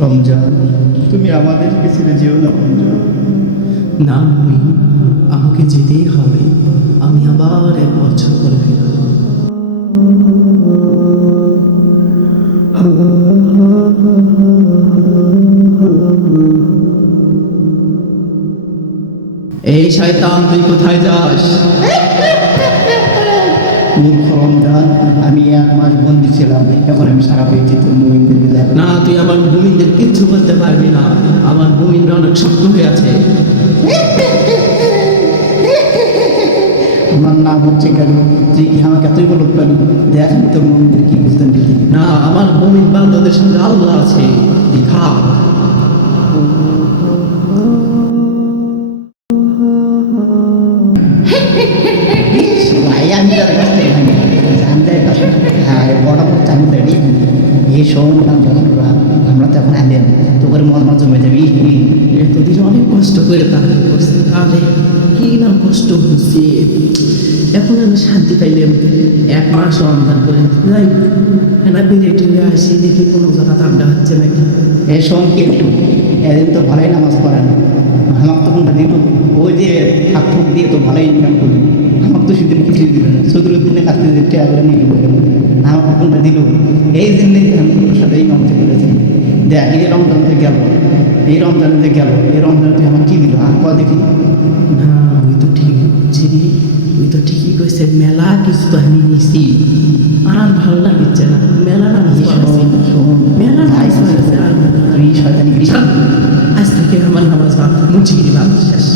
রমজান, তুমি আমাদেরকে ছেড়ে যেও না রমজান। না মুমিন, আমাকে যেতেই হবে। আমি আবার 1 বছর করে ফিরব। এই শয়তান, তুই কোথায় যাস? মূর্খ রমজান, আমি 1 মাস বন্দি ছিলাম, এখন আমি সারা পেয়েছি তোর মুমিনদেরকে দেখো না, তুই আমার মুমিনদের কিচ্ছু করতে পারবি না। আমার মুমিনরা অনেক শক্ত হয়ে আছে। আমার নাম হচ্ছে কেন, তুই কি আমাকে এতই বলত পারি? দেখ আমি তোর মুমিনদের কি বুঝতে দিতে। না, আমার মুমিন বান্দাদের সঙ্গে আল্লাহ আছে। তুই খা। ভাই আমি তার কাছ থেকে ভাই জানতে হ্যাঁ বড় করছে আমি রেডি এই শোন আমরা তো এখন আলেন তো করে মজা জমে যাবি। এতদিন অনেক কষ্ট করে তাদের করছে, আরে কি না কষ্ট হচ্ছে। এখন আমি শান্তি পাইলাম। 1 মাস রমজান করে যাই হ্যাঁ বেরিয়ে আসি, দেখি কোনো জায়গা ঠান্ডা হচ্ছে নাকি। এ শোন কি একটু এদিন তো ভালোই নামাজ পড়েন, আমার তো কোনটা দিল ওই যে হাত ফুক দিয়ে তো ভালোই ইনকাম করি, আমার তো সেদিন কিছুই দিল না। সদরুদ্দিনে কাছে যে টাকা করে নিয়ে গেল, আমার কোনটা দিল এই জন্যই তো আমি তোর সাথে এই কামতে করেছি। দেখ এই রমজানতে গেল, এই রমজানে গেল, এই রমজানে তুই আমার কি দিল আর কয়া দেখি। না, ওই তো ঠিক বুঝছি রে, ওই তো ঠিকই কইছে। মেলা কিছু তো আমি নিছি, আর ভালো লাগছে না। মেলা নামাজ পড়াছি, মেলা নামাজ পড়াছি। আর তুই শয়তানি করিস। আজ থেকে আমার নামাজ বাদ, মুছি বাদ শেষ।